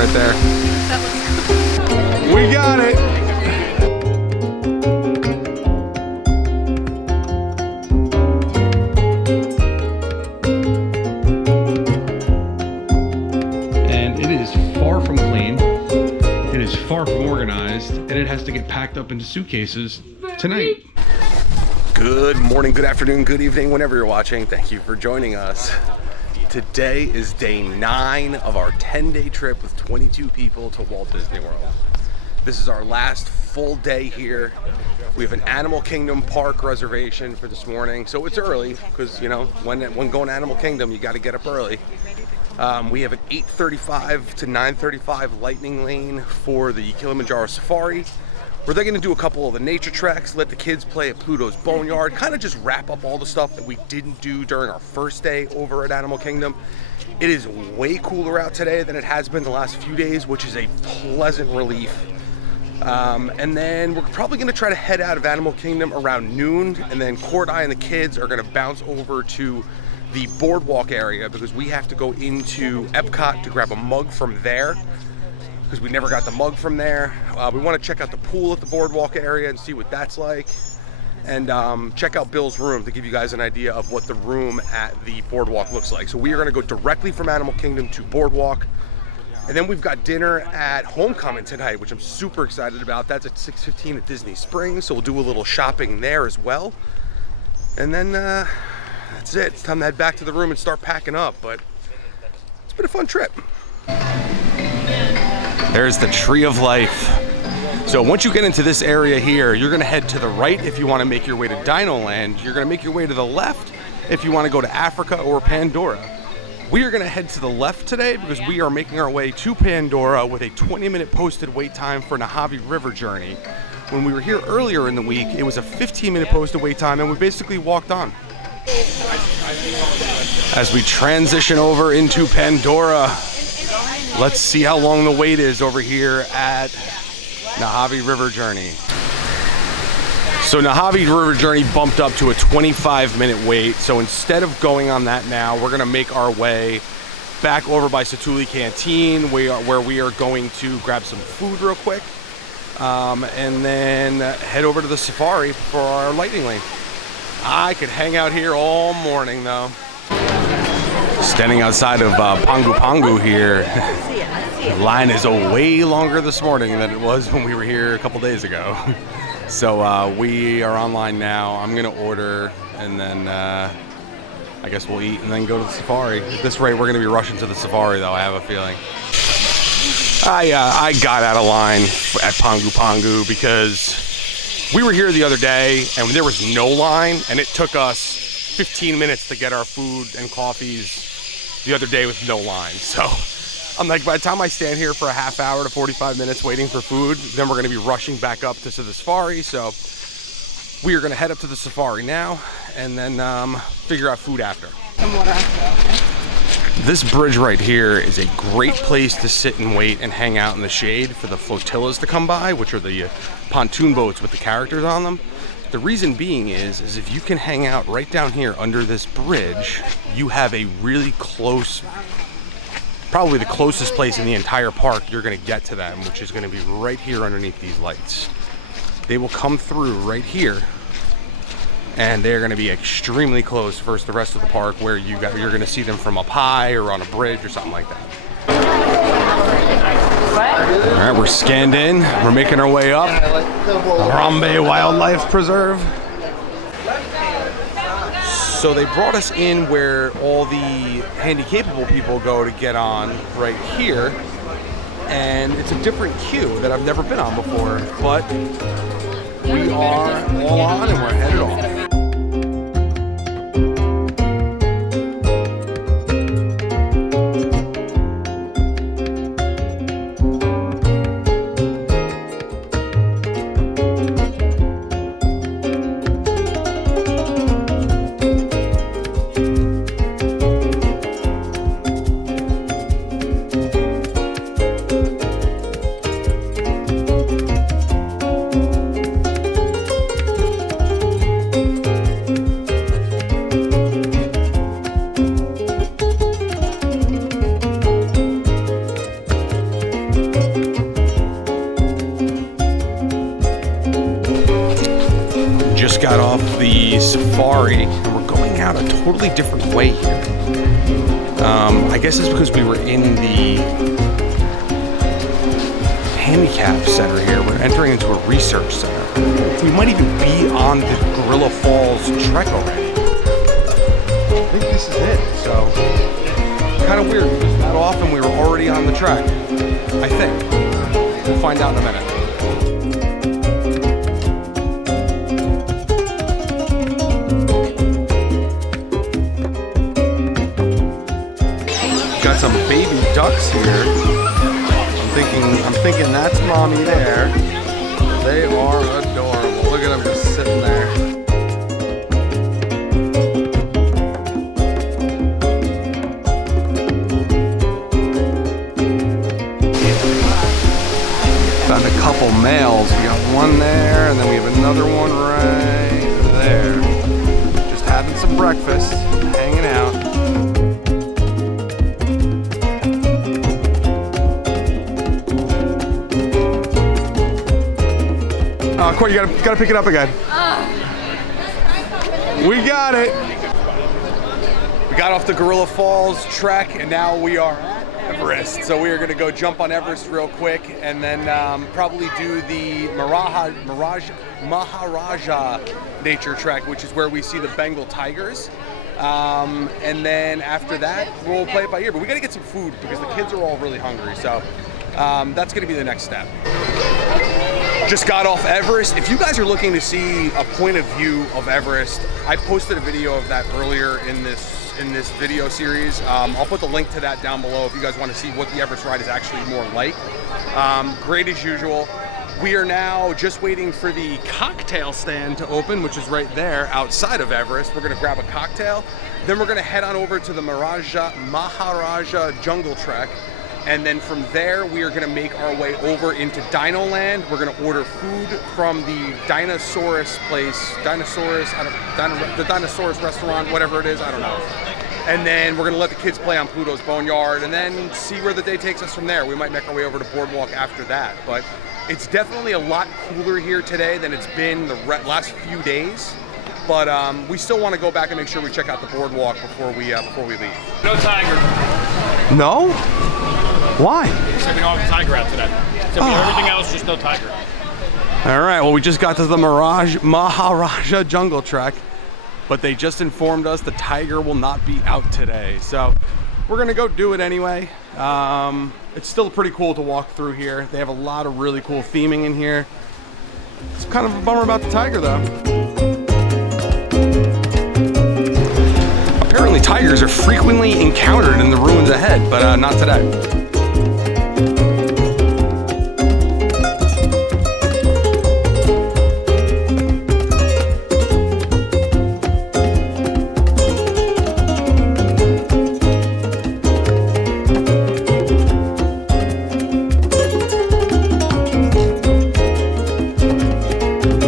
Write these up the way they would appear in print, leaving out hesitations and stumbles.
right there. We got it. And it is far from clean. It is far from organized, and it has to get packed up into suitcases tonight. Good morning, good afternoon, good evening, whenever you're watching. Thank you for joining us. Today is day 9 of our 10-day trip with 22 people to Walt Disney World. This is our last full day here. We have an Animal Kingdom park reservation for this morning, so it's early because, you know, when going to Animal Kingdom, you got to get up early. We have an 8:35 to 9:35 lightning lane for the Kilimanjaro Safari. We're then going to do a couple of the nature treks, let the kids play at Pluto's Boneyard, kind of just wrap up all the stuff that we didn't do during our first day over at Animal Kingdom. It is way cooler out today than it has been the last few days, which is a pleasant relief. And then we're probably going to try to head out of Animal Kingdom around noon, and then Cord-Eye and the kids are going to bounce over to the Boardwalk area because we have to go into Epcot to grab a mug from there, because we never got the mug from there. We want to check out the pool at the Boardwalk area and see what that's like, and check out Bill's room to give you guys an idea of what the room at the Boardwalk looks like. So we are going to go directly from Animal Kingdom to Boardwalk, and then we've got dinner at Homecoming tonight, which I'm super excited about. That's at 6:15 at Disney Springs, so we'll do a little shopping there as well. And then that's it. It's time to head back to the room and start packing up, but it's been a fun trip. There's the Tree of Life. So once you get into this area here, you're gonna head to the right if you wanna make your way to Dino Land. You're gonna make your way to the left if you wanna go to Africa or Pandora. We are gonna head to the left today because we are making our way to Pandora with a 20-minute posted wait time for Mojave River journey. When we were here earlier in the week, it was a 15-minute posted wait time, and we basically walked on. As we transition over into Pandora, let's see how long the wait is over here at Mojave River Journey. So Mojave River Journey bumped up to a 25-minute wait. So instead of going on that now, we're gonna make our way back over by Satu'li Canteen, where we are going to grab some food real quick, and then head over to the safari for our lightning lane. I could hang out here all morning though. Standing outside of Pangu Pangu here. The line is way longer this morning than it was when we were here a couple days ago. So we are online now. I'm gonna order, and then I guess we'll eat and then go to the safari. At this rate, we're gonna be rushing to the safari though, I have a feeling. I got out of line at Pangu Pangu because we were here the other day and there was no line, and it took us 15 minutes to get our food and coffees the other day with no line. So I'm like, by the time I stand here for a half hour to 45 minutes waiting for food, then we're gonna be rushing back up to the safari. So we are gonna head up to the safari now and then figure out food after. This bridge right here is a great place to sit and wait and hang out in the shade for the flotillas to come by, which are the pontoon boats with the characters on them. The reason being is if you can hang out right down here under this bridge, you have a really close, probably the closest place in the entire park you're gonna get to them, which is gonna be right here underneath these lights. They will come through right here, and they're gonna be extremely close versus the rest of the park where you're gonna see them from up high or on a bridge or something like that. All right, we're scanned in. We're making our way up. Harambe Wildlife Preserve. So they brought us in where all the handy-capable people go to get on right here. And it's a different queue that I've never been on before, but we are all on and we're headed off. just got off the safari and we're going out a totally different way here. I guess it's because we were in the handicap center here. We're entering into a research center. We might even be on the Gorilla Falls trek already. I think this is it, so kind of weird. Not often we were already on the trek, I think. We'll find out in a minute. Got some baby ducks here. I'm thinking that's mommy there. They are adorable. Look at them just sitting there. Found a couple males. We got one there, and then we have another one right there. Just having some breakfast, hanging out. Court, you gotta pick it up again. We got it. We got off the Gorilla Falls trek, and now we are at Everest. So we are gonna go jump on Everest real quick, and then probably do the Maharaja nature trek, which is where we see the Bengal tigers. And then after that, we'll play it by ear. But we gotta get some food because the kids are all really hungry. So that's gonna be the next step. Just got off Everest. If you guys are looking to see a point of view of Everest, I posted a video of that earlier in this video series. I'll put the link to that down below if you guys want to see what the Everest ride is actually more like. Great as usual. We are now just waiting for the cocktail stand to open, which is right there outside of Everest. We're gonna grab a cocktail. Then we're gonna head on over to the Maharaja Jungle Trek. And then from there, we are gonna make our way over into Dino Land. We're gonna order food from the Dinosaurus place, the Dinosaurs Restaurant, whatever it is, I don't know. And then we're gonna let the kids play on Pluto's Boneyard and then see where the day takes us from there. We might make our way over to Boardwalk after that. But it's definitely a lot cooler here today than it's been the last few days. But we still wanna go back and make sure we check out the Boardwalk before we leave. No tiger. No? Why? So we don't have a tiger out today. So everything else, just no tiger. All right, well, we just got to the Maharaja Jungle Trek, but they just informed us the tiger will not be out today. So we're gonna go do it anyway. It's still pretty cool to walk through here. They have a lot of really cool theming in here. It's kind of a bummer about the tiger though. Apparently tigers are frequently encountered in the ruins ahead, but not today.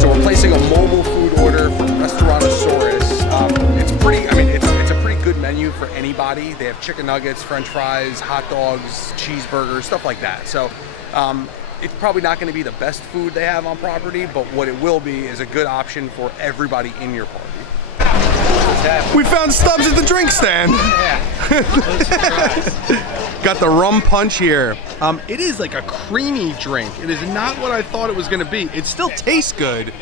So we're placing a mobile food order from Restaurantasaurus. It's a pretty good menu for anybody. They have chicken nuggets, french fries, hot dogs, cheeseburgers, stuff like that. So it's probably not going to be the best food they have on property, but what it will be is a good option for everybody in your party. We found Stubbs at the drink stand. Yeah. Got the rum punch here. It is like a creamy drink. It is not what I thought it was going to be. It still tastes good,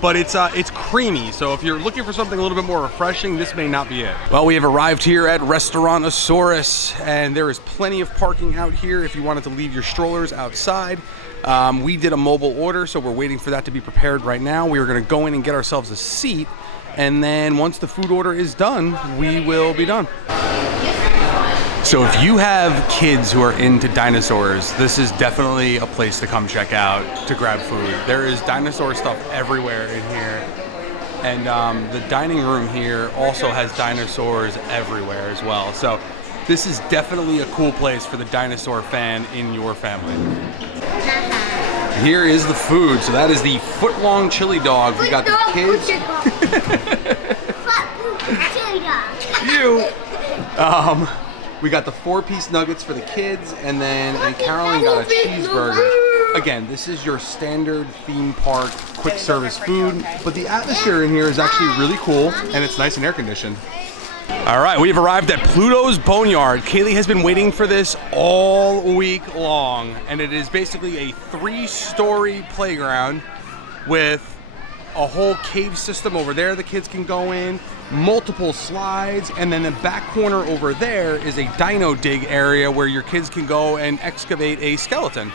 but it's creamy. So if you're looking for something a little bit more refreshing, this may not be it. Well, we have arrived here at Restaurantasaurus, and there is plenty of parking out here if you wanted to leave your strollers outside. We did a mobile order, so we're waiting for that to be prepared right now. We are going to go in and get ourselves a seat, and then once the food order is done, we will be done. So if you have kids who are into dinosaurs, this is definitely a place to come check out to grab food. There is dinosaur stuff everywhere in here. And the dining room here also has dinosaurs everywhere as well. So this is definitely a cool place for the dinosaur fan in your family. Here is the food. So that is the foot-long chili dog. We got the kids. We got the 4-piece nuggets for the kids, and then Caroline got a cheeseburger. Again, this is your standard theme park quick service food, but the atmosphere in here is actually really cool and it's nice and air conditioned. All right, we've arrived at Pluto's Boneyard. Kaylee has been waiting for this all week long, and it is basically a 3-story playground with a whole cave system over there the kids can go in, multiple slides, and then the back corner over there is a dino dig area where your kids can go and excavate a skeleton.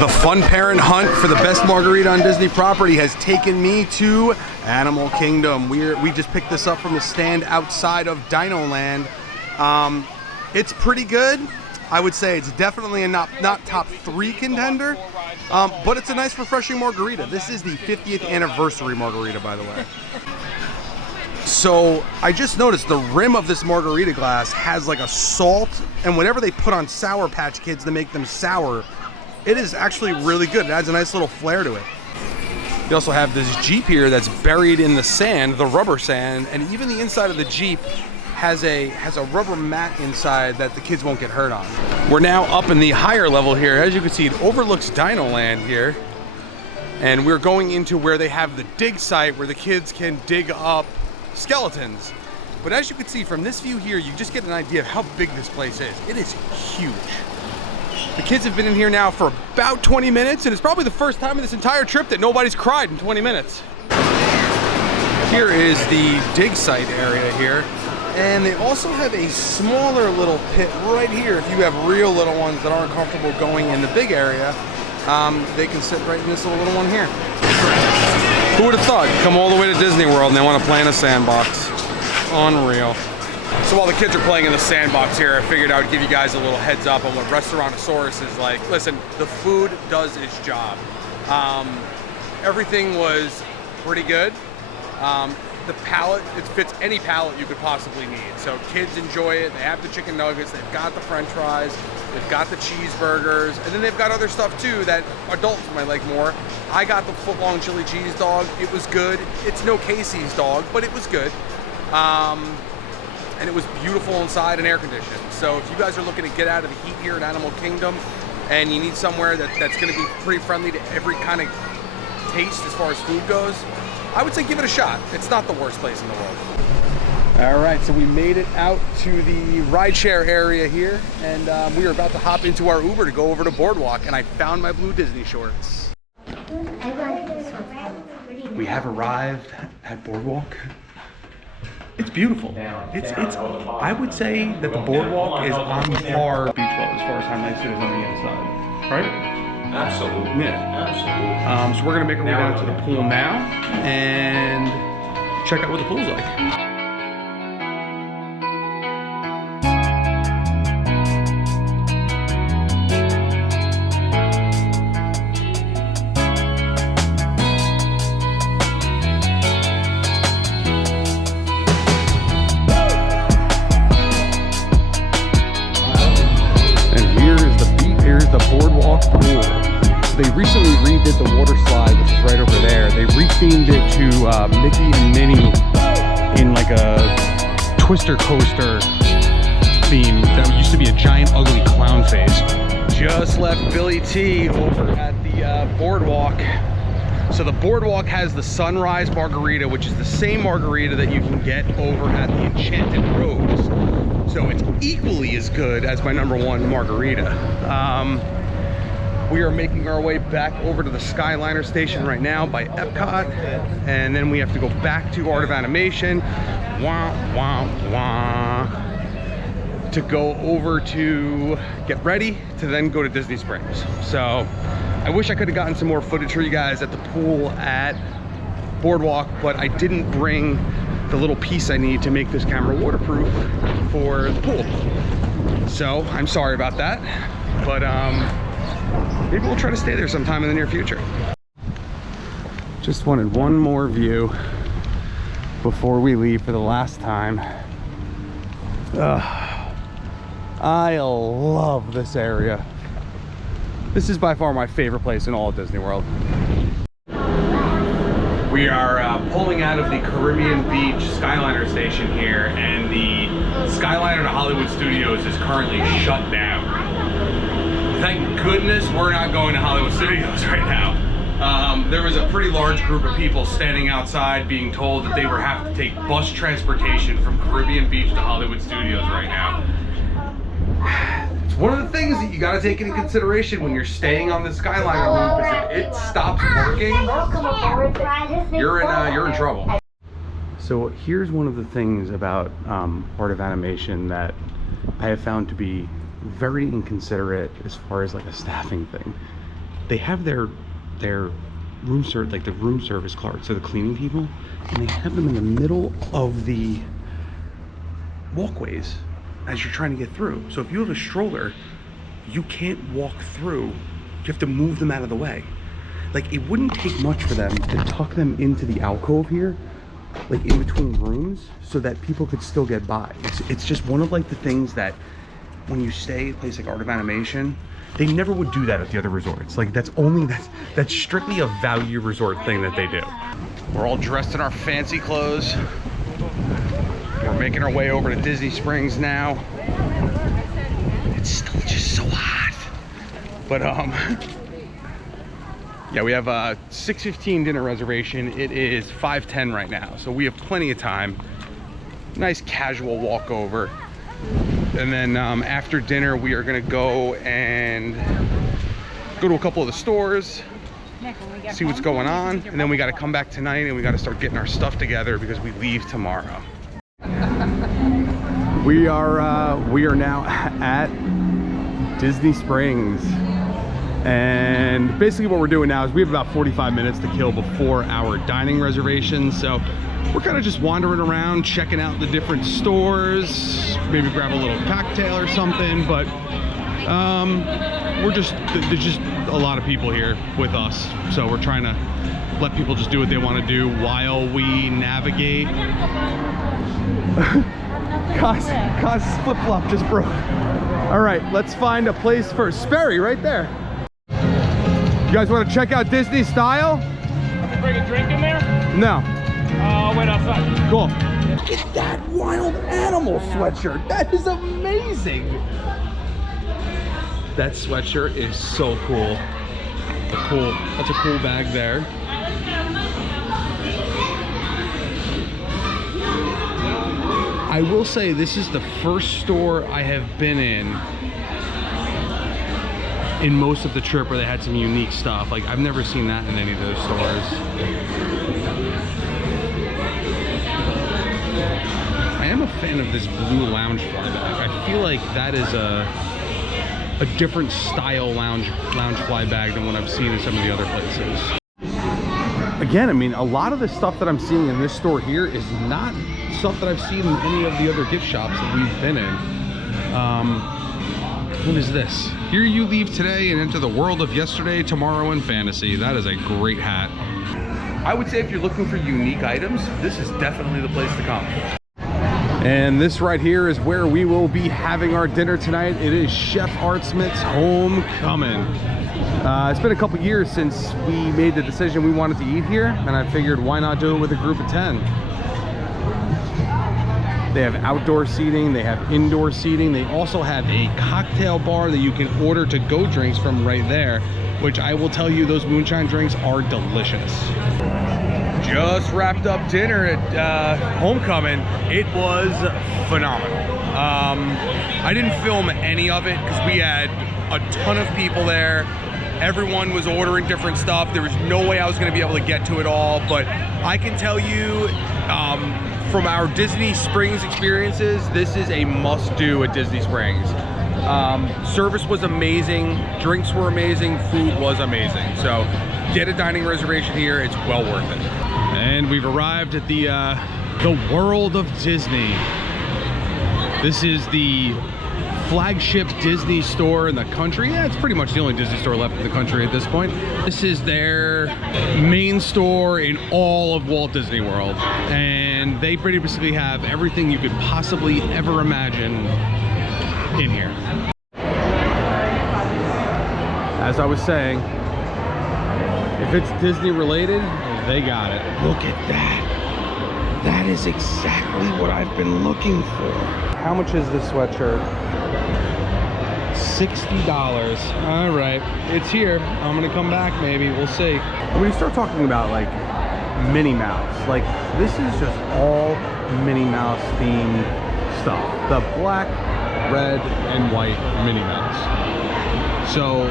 The fun parent hunt for the best margarita on Disney property has taken me to Animal Kingdom. We just picked this up from the stand outside of Dino Land. It's pretty good. I would say it's definitely a not top 3 contender, but it's a nice refreshing margarita. This is the 50th anniversary margarita, by the way. So I just noticed the rim of this margarita glass has like a salt, and whatever they put on Sour Patch Kids to make them sour, it is actually really good. It adds a nice little flair to it. You also have this Jeep here that's buried in the sand, the rubber sand, and even the inside of the Jeep has a rubber mat inside that the kids won't get hurt on. We're now up in the higher level here. As you can see, it overlooks Dino Land here. And we're going into where they have the dig site where the kids can dig up skeletons. But as you can see from this view here, you just get an idea of how big this place is. It is huge. The kids have been in here now for about 20 minutes, and it's probably the first time in this entire trip that nobody's cried in 20 minutes. Here is the dig site area here, and they also have a smaller little pit right here. If you have real little ones that aren't comfortable going in the big area, they can sit right in this little one here. Who would have thought? Come all the way to Disney World and they want to play in a sandbox. Unreal. So while the kids are playing in the sandbox here, I figured I would give you guys a little heads up on what Restaurantasaurus is like. Listen, the food does its job. Everything was pretty good. The palate, it fits any palate you could possibly need. So kids enjoy it. They have the chicken nuggets, they've got the french fries, they've got the cheeseburgers, and then they've got other stuff too that adults might like more. I got the foot-long chili cheese dog. It was good. It's no Casey's dog, but it was good. And it was beautiful inside and air conditioned. So if you guys are looking to get out of the heat here at Animal Kingdom and you need somewhere that's gonna be pretty friendly to every kind of taste as far as food goes, I would say give it a shot. It's not the worst place in the world. All right, so we made it out to the rideshare area here, and we are about to hop into our Uber to go over to Boardwalk, and I found my blue Disney shorts. We have arrived at Boardwalk. It's beautiful. It's. I would say that the Boardwalk is on par beach flow as far as how nice it is on the inside, right? Absolutely. Yeah. Absolutely. So we're gonna make our way down to the pool now and check out what the pool's like. The Boardwalk Pool. So they recently redid the water slide, which is right over there. They rethemed it to Mickey and Minnie in like a Twister coaster theme that used to be a giant ugly clown face. Just left Billy T over at the Boardwalk. So the Boardwalk has the Sunrise Margarita, which is the same margarita that you can get over at the Enchanted Rose. So it's equally as good as my #1 margarita. We are making our way back over to the Skyliner station right now by Epcot, and then we have to go back to Art of Animation, to go over to get ready to then go to Disney Springs. So I wish I could have gotten some more footage for you guys at the pool at Boardwalk, but I didn't bring the little piece I need to make this camera waterproof for the pool. So I'm sorry about that, but maybe we'll try to stay there sometime in the near future. Just wanted one more view before we leave for the last time. I love this area. This is by far my favorite place in all of Disney World. We are pulling out of the Caribbean Beach Skyliner station here, and the Skyliner to Hollywood Studios is currently shut down. Thank goodness we're not going to Hollywood Studios right now. There was a pretty large group of people standing outside being told that they were having to take bus transportation from Caribbean Beach to Hollywood Studios right now. It's one of the things that you got to take into consideration when you're staying on the Skyliner room, because if it stops working, you're in trouble. So here's one of the things about Art of Animation that I have found to be very inconsiderate as far as like a staffing thing. They have their room service cards, so the cleaning people, and they have them in the middle of the walkways as you're trying to get through. So if you have a stroller, you can't walk through. You have to move them out of the way. Like, it wouldn't take much for them to tuck them into the alcove here, like in between rooms, so that people could still get by. It's just one of like the things that when you stay at a place like Art of Animation, they never would do that at the other resorts. Like, that's strictly a value resort thing that they do. We're all dressed in our fancy clothes. We're making our way over to Disney Springs now. It's still just so hot. But yeah, we have a 6:15 dinner reservation. It is 5:10 right now, so we have plenty of time. Nice casual walk over. And then after dinner, we are gonna go to a couple of the stores, see what's going on, and then we gotta come back tonight and we gotta start getting our stuff together because we leave tomorrow. We are now at Disney Springs. And basically what we're doing now is we have about 45 minutes to kill before our dining reservations. So we're kind of just wandering around, checking out the different stores, maybe grab a little cocktail or something. But there's just a lot of people here with us. So we're trying to let people just do what they want to do while we navigate. Kaz's flip-flop just broke. All right, let's find a place for Sperry right there. You guys want to check out Disney style? Can we bring a drink in there? No. I'll wait outside. Cool. Look at that wild animal sweatshirt. That is amazing. That sweatshirt is so cool. Cool. That's a cool bag there. I will say this is the first store I have been in most of the trip where they had some unique stuff. Like, I've never seen that in any of those stores. I am a fan of this blue lounge flyback. I feel like that is a different style lounge flyback than what I've seen in some of the other places. Again, I mean, a lot of the stuff that I'm seeing in this store here is not stuff that I've seen in any of the other gift shops that we've been in. What is this? Here you leave today and enter the world of yesterday, tomorrow, and fantasy. That is a great hat. I would say if you're looking for unique items, this is definitely the place to come. And this right here is where we will be having our dinner tonight. It is Chef Art Smith's homecoming. It's been a couple years since we made the decision we wanted to eat here, and I figured why not do it with a group of 10. They have outdoor seating, they have indoor seating. They also have a cocktail bar that you can order to-go drinks from right there, which I will tell you, those moonshine drinks are delicious. Just wrapped up dinner at Homecoming. It was phenomenal. I didn't film any of it because we had a ton of people there. Everyone was ordering different stuff. There was no way I was going to be able to get to it all, but I can tell you, from our Disney Springs experiences, this is a must-do at Disney Springs. Service was amazing, drinks were amazing, food was amazing. So get a dining reservation here, it's well worth it. And we've arrived at the World of Disney. This is the flagship Disney store in the country. Yeah, it's pretty much the only Disney store left in the country at this point. This is their main store in all of Walt Disney World. And they pretty basically have everything you could possibly ever imagine in here. As I was saying, if it's Disney related, they got it. Look at that. That is exactly what I've been looking for. How much is this sweatshirt? $60. All right, it's here. I'm gonna come back maybe, we'll see. When you start talking about like Minnie Mouse, like this is just all Minnie Mouse themed stuff. The black, red, and white Minnie Mouse. So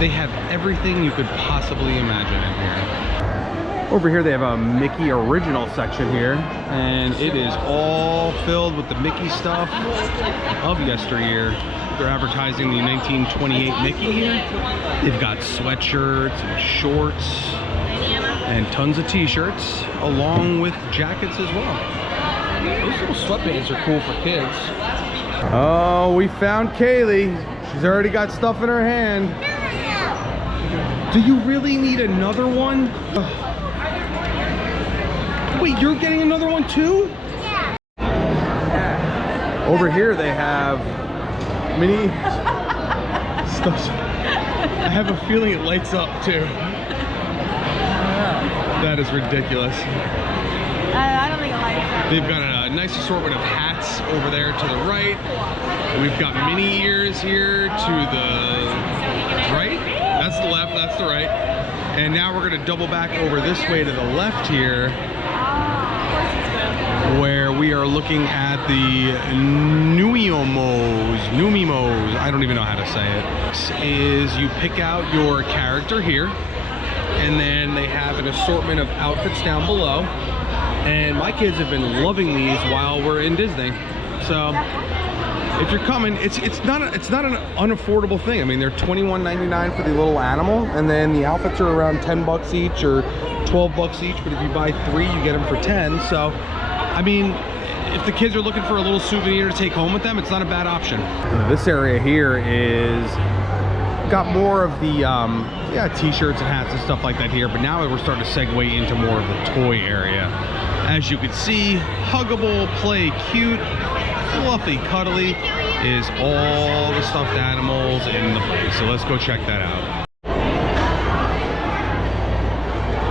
they have everything you could possibly imagine in here. Over here they have a Mickey original section here, and it is all filled with the Mickey stuff of yesteryear. They're advertising the 1928 Mickey here. They've got sweatshirts and shorts and tons of t-shirts along with jackets as well. Those little sweatbands are cool for kids. Oh, we found Kaylee. She's already got stuff in her hand. Do you really need another one? Wait, you're getting another one too? Yeah. Over here they have mini stuff. I have a feeling it lights up too. That is ridiculous. I don't think it lights up. They've got a nice assortment of hats over there to the right. And we've got mini ears here to the right. That's the left, that's the right. And now we're gonna double back over this way to the left here, where we are looking at the Numimos. I don't even know how to say it. This is you pick out your character here, and then they have an assortment of outfits down below. And my kids have been loving these while we're in Disney. So if you're coming, it's not an unaffordable thing. I mean, they're $21.99 for the little animal, and then the outfits are around 10 bucks each or 12 bucks each. But if you buy 3, you get them for 10. So I mean, if the kids are looking for a little souvenir to take home with them, it's not a bad option. This area here is got more of the t-shirts and hats and stuff like that here, but now we're starting to segue into more of the toy area. As you can see, huggable, play cute, fluffy, cuddly is all the stuffed animals in the place. So let's go check that out.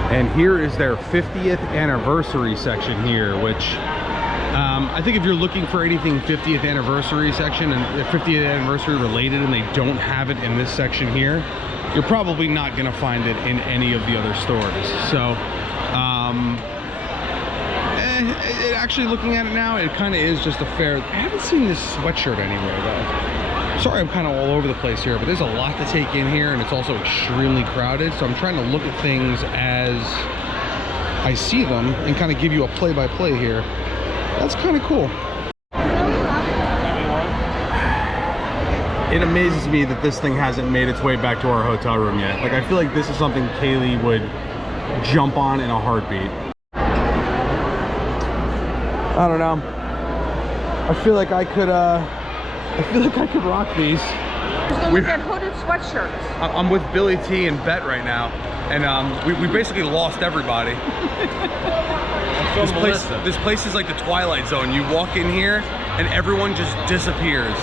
And here is their 50th anniversary section here, which I think if you're looking for anything 50th anniversary section and 50th anniversary related and they don't have it in this section here, you're probably not going to find it in any of the other stores. So actually looking at it now, it kind of is just a fair. I haven't seen this sweatshirt anywhere though. Sorry, I'm kind of all over the place here, but there's a lot to take in here, and it's also extremely crowded. So I'm trying to look at things as I see them and kind of give you a play-by-play here. That's kind of cool. It amazes me that this thing hasn't made its way back to our hotel room yet. Like, I feel like this is something Kaylee would jump on in a heartbeat. I don't know. I feel like I could rock these. We're at hooded sweatshirts. I'm with Billy T and Bet right now, and we basically lost everybody. This place is like the Twilight Zone. You walk in here, and everyone just disappears.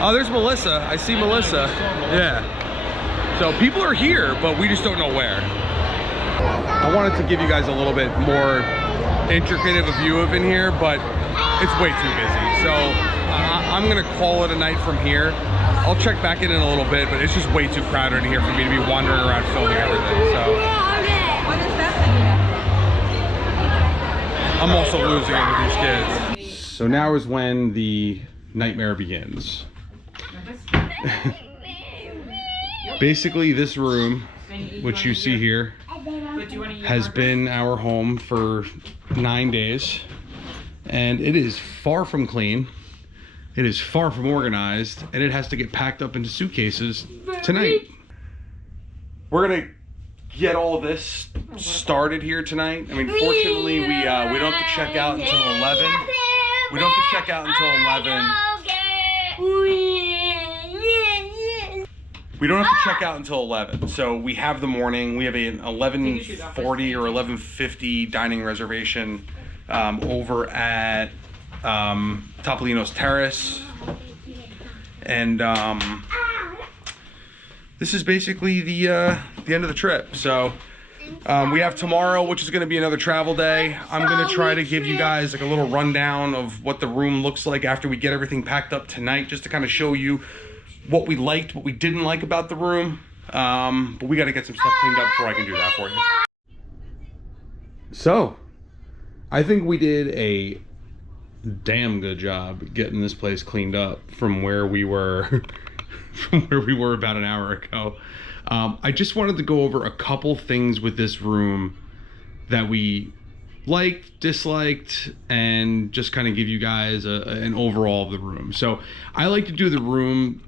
Oh, there's Melissa. I see Melissa. Yeah. So people are here, but we just don't know where. I wanted to give you guys a little bit more intricate of a view of in here, but it's way too busy. So I'm gonna call it a night from here. I'll check back in a little bit, but it's just way too crowded in here for me to be wandering around filming everything. So What is that thing? I'm also losing it with these kids. So now is when the nightmare begins. Basically, this room, which you see here, has been our home for 9 days, and it is far from clean. It is far from organized, and it has to get packed up into suitcases tonight. We're gonna get all this started here tonight. I mean, fortunately, we don't have to check out until 11. We don't have to check out until 11. We don't have to check out until 11, so we have the morning. We have an 11:40 or 11:50 dining reservation over at Topolino's Terrace, and this is basically the end of the trip. So we have tomorrow, which is going to be another travel day. I'm going to try to give you guys like a little rundown of what the room looks like after we get everything packed up tonight, just to kind of show you what we liked, what we didn't like about the room. But we got to get some stuff cleaned up before I can do that for you. So, I think we did a damn good job getting this place cleaned up from where we were about an hour ago. I just wanted to go over a couple things with this room that we liked, disliked, and just kind of give you guys an overall of the room. So I like to do the room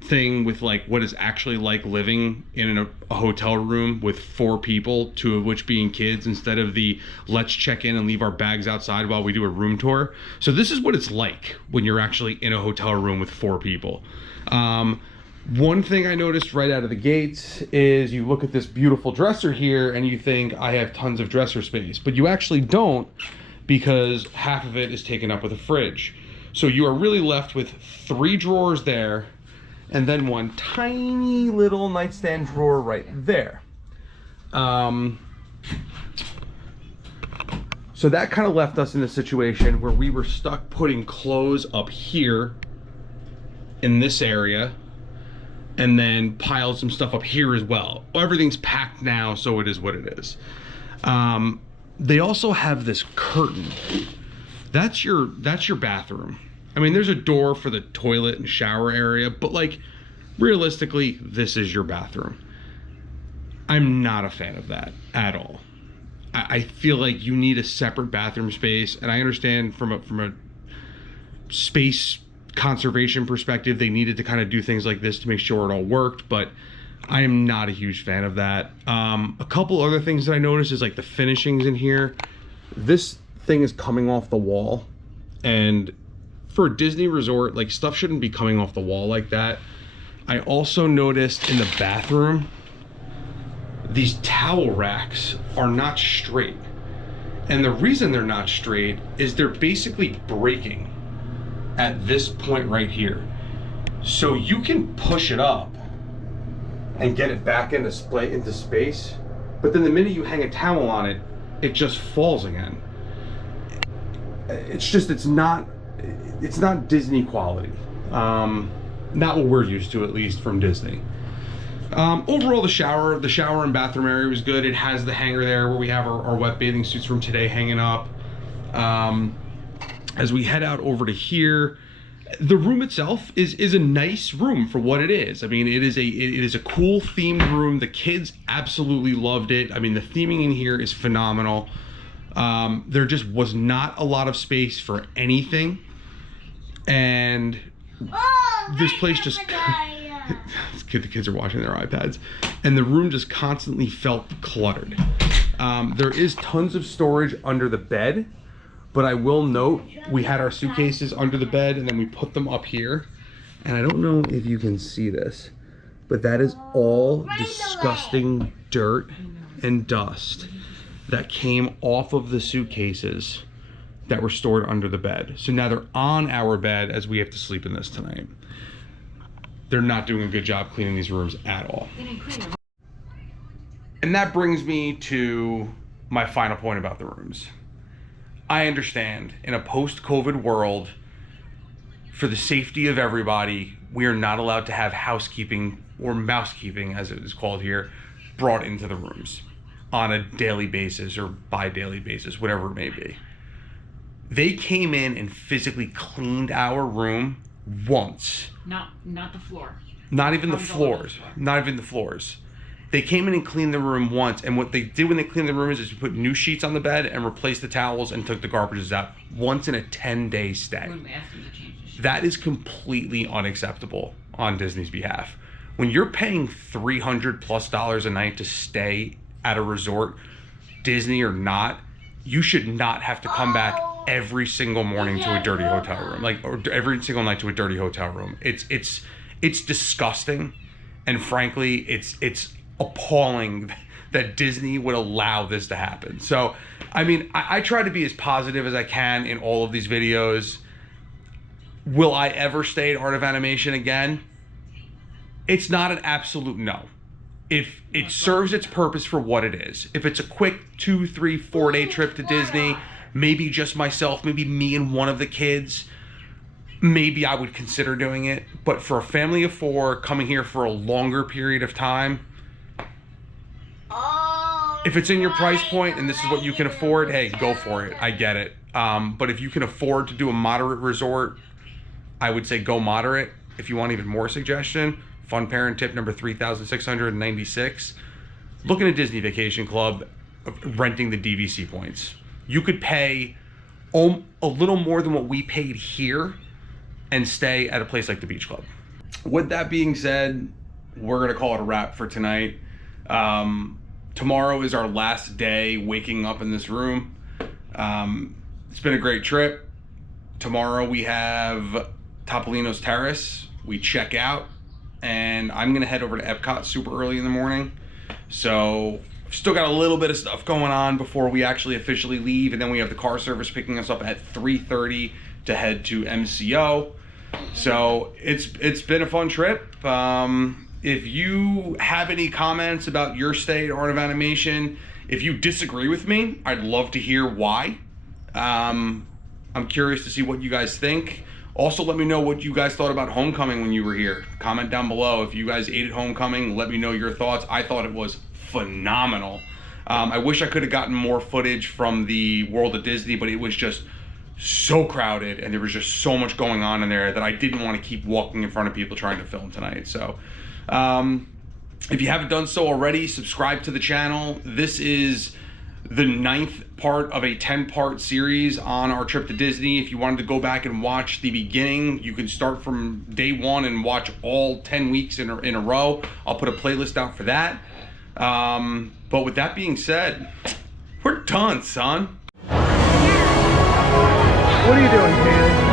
thing with like what is actually like living in a hotel room with 4 people, 2 of which being kids, instead of the let's check in and leave our bags outside while we do a room tour. So this is what it's like when you're actually in a hotel room with 4 people. One thing I noticed right out of the gates is you look at this beautiful dresser here and you think I have tons of dresser space, but you actually don't, because half of it is taken up with a fridge. So you are really left with 3 drawers there, and then one tiny little nightstand drawer right there. So that kind of left us in a situation where we were stuck putting clothes up here in this area, and then piled some stuff up here as well. Everything's packed now, so it is what it is. They also have this curtain. That's your bathroom. I mean, there's a door for the toilet and shower area, but like, realistically, this is your bathroom. I'm not a fan of that at all. I feel like you need a separate bathroom space, and I understand from a space conservation perspective, they needed to kind of do things like this to make sure it all worked, but I am not a huge fan of that. A couple other things that I noticed is like the finishings in here. This thing is coming off the wall, and for a Disney resort, like, stuff shouldn't be coming off the wall like that. I also noticed in the bathroom, these towel racks are not straight. And the reason they're not straight is they're basically breaking at this point right here. So you can push it up and get it back into space, but then the minute you hang a towel on it, it just falls again. It's not Disney quality. Not what we're used to, at least from Disney. Overall, the shower and bathroom area was good. It has the hanger there where we have our wet bathing suits from today hanging up. As we head out over to here, the room itself is a nice room for what it is. I mean, it is a cool themed room. The kids absolutely loved it. I mean, the theming in here is phenomenal. There just was not a lot of space for anything, and this place just the kids are watching their iPads, and the room just constantly felt cluttered. There is tons of storage under the bed, but I will note we had our suitcases under the bed and then we put them up here, and I don't know if you can see this, but that is all disgusting dirt and dust that came off of the suitcases that were stored under the bed. So now they're on our bed as we have to sleep in this tonight. They're not doing a good job cleaning these rooms at all. And that brings me to my final point about the rooms. I understand, in a post-COVID world, for the safety of everybody, we are not allowed to have housekeeping, or mousekeeping as it is called here, brought into the rooms on a daily basis or bi-daily basis, whatever it may be. They came in and physically cleaned our room once. Not the floor. Not even the floors. Not even the floors. They came in and cleaned the room once, and what they did when they cleaned the room is put new sheets on the bed and replaced the towels and took the garbages out once in a 10-day stay. When we asked them to change the sheets. That is completely unacceptable on Disney's behalf. When you're paying $300+ a night to stay at a resort, Disney or not, you should not have to come back every single morning to a dirty hotel room, or every single night to a dirty hotel room. It's disgusting, and frankly, it's appalling that Disney would allow this to happen. So, I mean, I try to be as positive as I can in all of these videos. Will I ever stay at Art of Animation again? It's not an absolute no. If it serves its purpose for what it is. If it's a quick 2, 3, 4 day trip to Disney, maybe just myself, maybe me and one of the kids, maybe I would consider doing it. But for a family of 4 coming here for a longer period of time, if it's in your price point and this is what you can afford, hey, go for it. I get it. But if you can afford to do a moderate resort, I would say go moderate. If you want even more suggestion, fun parent tip number 3,696. Look at a Disney Vacation Club renting the DVC points. You could pay a little more than what we paid here and stay at a place like the Beach Club. With that being said, we're gonna call it a wrap for tonight. Tomorrow is our last day waking up in this room. It's been a great trip. Tomorrow we have Topolino's Terrace. We check out, and I'm gonna head over to Epcot super early in the morning. So still got a little bit of stuff going on before we actually officially leave, and then we have the car service picking us up at 3:30 to head to MCO. So it's been a fun trip. If you have any comments about your stay at Art of Animation, if you disagree with me, I'd love to hear why. I'm curious to see what you guys think. Also, let me know what you guys thought about Homecoming when you were here. Comment down below. If you guys ate at Homecoming, let me know your thoughts. I thought it was phenomenal. I wish I could have gotten more footage from the World of Disney, but it was just so crowded and there was just so much going on in there that I didn't want to keep walking in front of people trying to film tonight. So if you haven't done so already, subscribe to the channel. This is the 9th part of a 10-part series on our trip to Disney. If you wanted to go back and watch the beginning, you can start from day 1 and watch all 10 weeks in a row. I'll put a playlist out for that. But with that being said, we're done, son. What are you doing, Cannon?